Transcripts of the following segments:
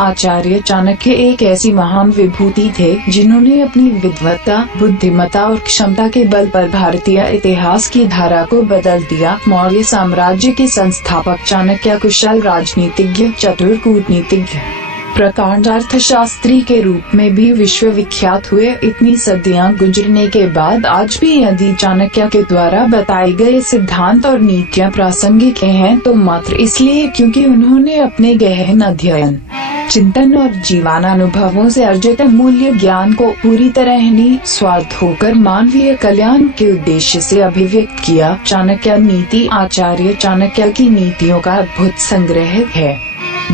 आचार्य चाणक्य एक ऐसी महान विभूति थे जिन्होंने अपनी विद्वत्ता, बुद्धिमत्ता और क्षमता के बल पर भारतीय इतिहास की धारा को बदल दिया। मौर्य साम्राज्य के संस्थापक चाणक्य कुशल राजनीतिज्ञ, चतुर कूटनीतिज्ञ, प्रकांड अर्थशास्त्री के रूप में भी विश्व विख्यात हुए। इतनी सदियां गुजरने के बाद आज भी यदि चाणक्य के द्वारा बताए गए सिद्धांत और नीतियां प्रासंगिक हैं तो मात्र इसलिए क्योंकि उन्होंने अपने गहन अध्ययन, चिंतन और जीवनानुभवों से अर्जित मूल्य ज्ञान को पूरी तरह निस्वार्थ होकर मानवीय कल्याण के उद्देश्य से अभिव्यक्त किया। चाणक्य नीति आचार्य चाणक्य की नीतियों का अद्भुत संग्रह है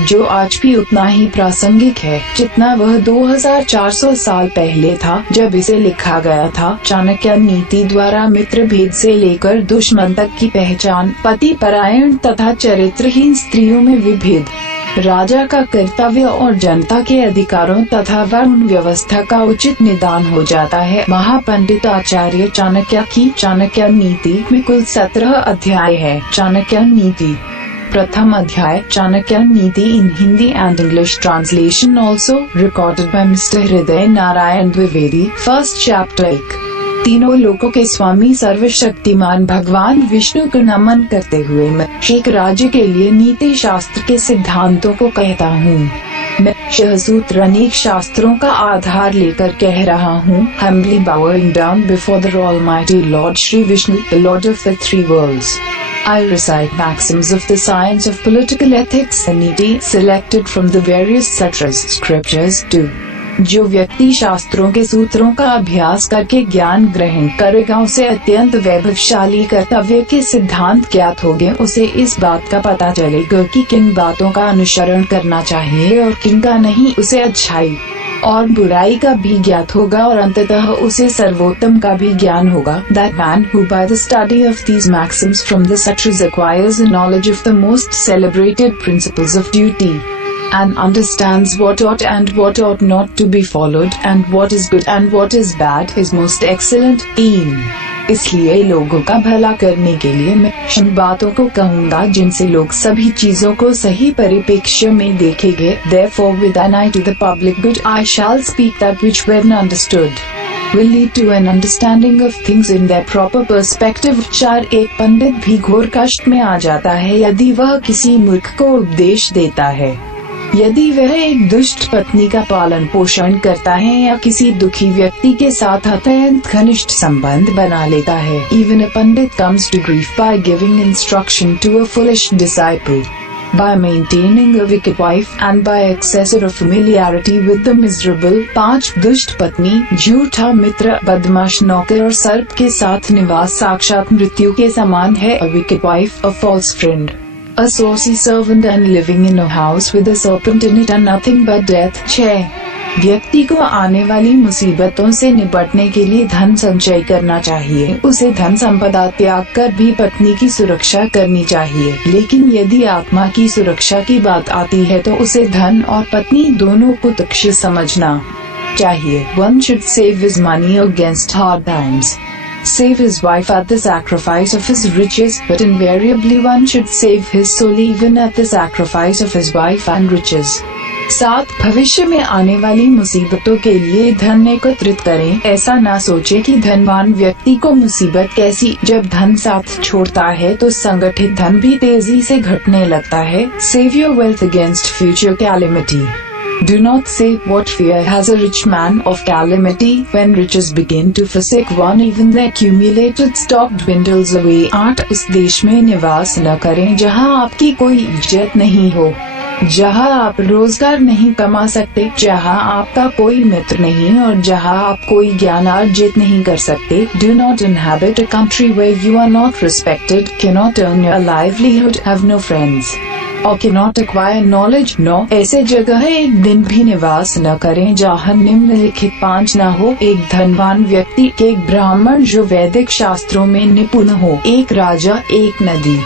जो आज भी उतना ही प्रासंगिक है जितना वह 2400 साल पहले था जब इसे लिखा गया था। चाणक्य नीति द्वारा मित्र भेद से लेकर दुश्मन तक की पहचान, पति परायण तथा चरित्रहीन स्त्रियों में विभेद, राजा का कर्तव्य और जनता के अधिकारों तथा वर्ण व्यवस्था का उचित निदान हो जाता है। महापंडित आचार्य चाणक्य की चाणक्य नीति में कुल 17 अध्याय है। चाणक्य नीति प्रथम अध्याय Chanakya Niti in Hindi and English translation also recorded by mister Hriday Narayan Dwivedi. First chapter. 1 तीनों लोकों के स्वामी सर्वशक्तिमान भगवान विष्णु को नमन करते हुए मैं एक राज्य के लिए नीति शास्त्र के सिद्धांतों को कहता हूँ। मैं यह सूत्र अनेक शास्त्रों का आधार लेकर कह रहा हूँ। Humbly bowing down before the Almighty Lord Shri Vishnu, the Lord of the three worlds, I recite maxims of the science of political ethics and नीति selected from the various sutras scriptures too। जो व्यक्ति शास्त्रों के सूत्रों का अभ्यास करके ज्ञान ग्रहण करेगा उसे अत्यंत वैभवशाली कर्तव्य के सिद्धांत ज्ञात होंगे। उसे इस बात का पता चलेगा कि किन बातों का अनुसरण करना चाहिए और किन का नहीं। उसे अच्छाई और बुराई का भी ज्ञात होगा और अंततः उसे सर्वोत्तम का भी ज्ञान होगा। That man who by the study of these maxims from the sutras acquires a knowledge of the most celebrated principles of duty and understands what ought and what ought not to be followed and what is good and what is bad is most excellent। 3 इसलिए लोगों का भला करने के लिए मैं उन बातों को कहूँगा जिनसे लोग सभी चीजों को सही परिप्रेक्ष्य में देखेंगे। Therefore with an eye to the public good I shall speak that which when understood will lead to an understanding of things in their proper perspective। 4 एक पंडित भी घोर कष्ट में आ जाता है यदि वह किसी मूर्ख को उपदेश देता है। यदि वह एक दुष्ट पत्नी का पालन पोषण करता है या किसी दुखी व्यक्ति के साथ अत्यंत घनिष्ठ संबंध बना लेता है। Even a pandit comes to grief by giving instruction to a foolish disciple, by maintaining a wicked wife and by excessive familiarity with the miserable। 5 दुष्ट पत्नी, झूठा मित्र, बदमाश नौकर और सर्प के साथ निवास साक्षात मृत्यु के समान है। A wicked wife, a false friend, a saucy servant and living in a house with a serpent in it are nothing but death। 6 व्यक्ति को आने वाली मुसीबतों से निपटने के लिए धन संचय करना चाहिए। उसे धन संपदा त्याग कर भी पत्नी की सुरक्षा करनी चाहिए। लेकिन यदि आत्मा की सुरक्षा की बात आती है तो उसे धन और पत्नी दोनों को तुच्छ समझना चाहिए। One should save his money against hard times, save his wife at the sacrifice of his riches, but invariably one should save his soul even at the sacrifice of his wife and riches। 7 भविष्य में आने वाली मुसीबतों के लिए धन एकत्रित करें। ऐसा ना सोचे कि धनवान व्यक्ति को मुसीबत कैसी, जब धन साथ छोड़ता है तो संगठित धन भी तेजी से घटने लगता है। Save your wealth against future calamity। Do not say what fear has a rich man of calamity when riches begin to forsake one, even the accumulated stock dwindles away। 8 उस देश में निवास न करें जहां आपकी कोई इज्जत नहीं हो, जहां आप रोजगार नहीं कमा सकते, जहां आपका कोई मित्र नहीं और जहां आप कोई ज्ञान अर्जित नहीं कर सकते। Do not inhabit a country where you are not respected, cannot earn a livelihood, have no friends, और cannot acquire knowledge। 9 ऐसे जगह एक दिन भी निवास न करें जहाँ निम्नलिखित 5 न हो। एक धनवान व्यक्ति, एक ब्राह्मण जो वैदिक शास्त्रों में निपुण हो, एक राजा, एक नदी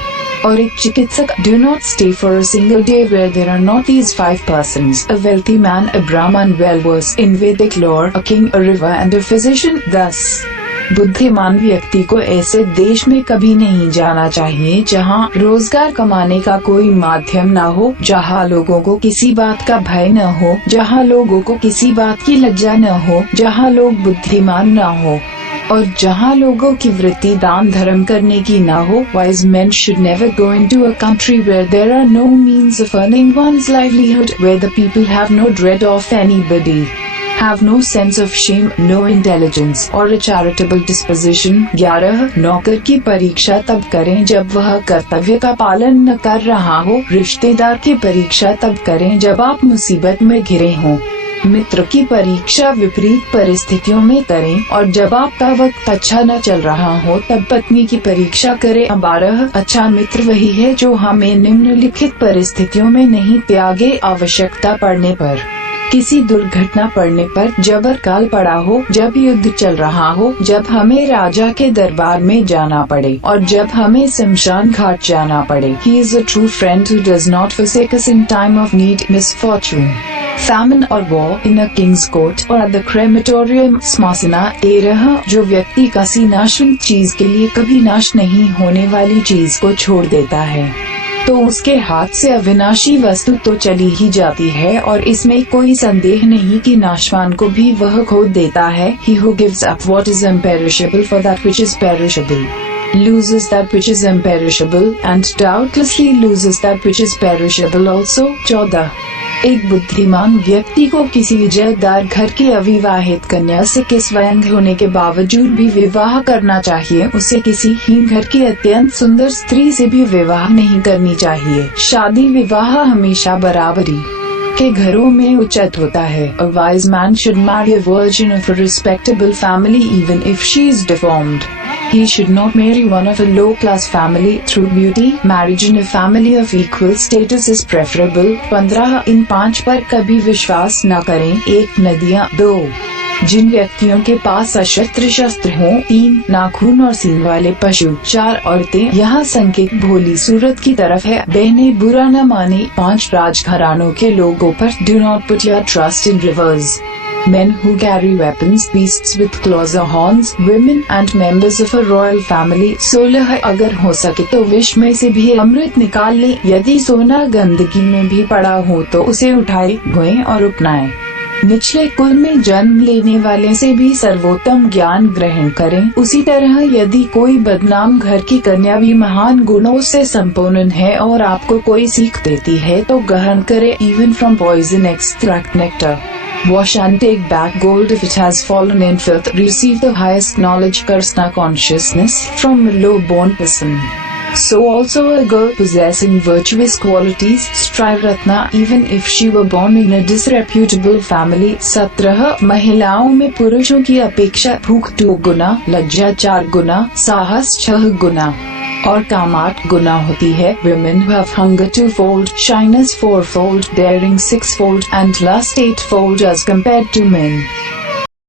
और एक चिकित्सक। Do not stay for a single day where there are not these 5 persons: a wealthy man, a Brahman well versed in Vedic lore, a king, a river and a physician। 10 बुद्धिमान व्यक्ति को ऐसे देश में कभी नहीं जाना चाहिए जहां रोजगार कमाने का कोई माध्यम न हो, जहां लोगों को किसी बात का भय न हो, जहां लोगों को किसी बात की लज्जा न हो, जहां लोग बुद्धिमान न हो और जहां लोगों की वृत्ति दान धर्म करने की न हो। Wise men should never go into a country where there are no means of earning one's livelihood, where the people have no dread of anybody, have no sense of shame, no intelligence or a charitable disposition। 11 नौकर की परीक्षा तब करें जब वह कर्तव्य का पालन न कर रहा हो। रिश्तेदार की परीक्षा तब करें जब आप मुसीबत में घिरे हों। मित्र की परीक्षा विपरीत परिस्थितियों में करें और जब आपका वक्त अच्छा न चल रहा हो तब पत्नी की परीक्षा करें। 12 अच्छा मित्र वही है जो हमें निम्नलिखित परिस्थितियों में नहीं त्यागे, आवश्यकता पड़ने पर, किसी दुर्घटना पड़ने पर, जब अकाल पड़ा हो, जब युद्ध चल रहा हो, जब हमें राजा के दरबार में जाना पड़े और जब हमें शमशान घाट जाना पड़े। He is a true friend who does not forsake us in time of need, misfortune, famine or war, in a king's court or at the crematorium। स्मशाना 13 जो व्यक्ति किसी नाशवंत चीज के लिए कभी नाश नहीं होने वाली चीज को छोड़ देता है तो उसके हाथ से अविनाशी वस्तु तो चली ही जाती है और इसमें कोई संदेह नहीं कि नाशवान को भी वह खो देता है। He who gives up what is imperishable for that which is perishable loses that which is imperishable and doubtlessly loses that which is perishable also। 14 एक बुद्धिमान व्यक्ति को किसी इज्जतदार घर की अविवाहित कन्या से किस व्यंग होने के बावजूद भी विवाह करना चाहिए। उसे किसी हीन घर की अत्यंत सुंदर स्त्री से भी विवाह नहीं करनी चाहिए। शादी विवाह हमेशा बराबरी के घरों में उचित होता है। A wise man should marry a virgin of a respectable family even if she is deformed. He should not marry one of a low-class family through beauty. Marriage in a family of equal status is preferable। 15 इन 5 पर कभी विश्वास न करें। 1 नदियाँ। 2 जिन व्यक्तियों के पास अशस्त्र शस्त्र हों। 3 नाखून और सींग वाले पशु। 4 औरतें। यहाँ संकेत भोली सूरत की तरफ है। बहनें बुरा न माने। 5 राजघरानों के लोगों पर। Do not put your trust in rivers, men who carry weapons, beasts with claws or horns, women and members of a royal family। 16 अगर हो सके तो विष में से भी अमृत निकाल ले। यदि सोना गंदगी में भी पड़ा हो तो उसे उठाए, धोएं और अपनाएं। निचले कुल में जन्म लेने वाले से भी सर्वोत्तम ज्ञान ग्रहण करें। उसी तरह यदि कोई बदनाम घर की कन्या भी महान गुणों से संपन्न है और आपको कोई सीख देती है तो ग्रहण करें। Even from poison extract nectar। Wash and take back gold if it has fallen in filth। Receive the highest knowledge, Krishna consciousness, from a low-born person। So also a girl possessing virtuous qualities, strive Ratna, even if she were born in a disreputable family। 17 महिलाओं में पुरुषों की अपेक्षा भूख 2 गुना, लज्जा 4 गुना, साहस 6 गुना और काम 8 गुना होती है। Women who have hunger 2-fold, shyness 4-fold, daring 6-fold and lust 8-fold as compared to men।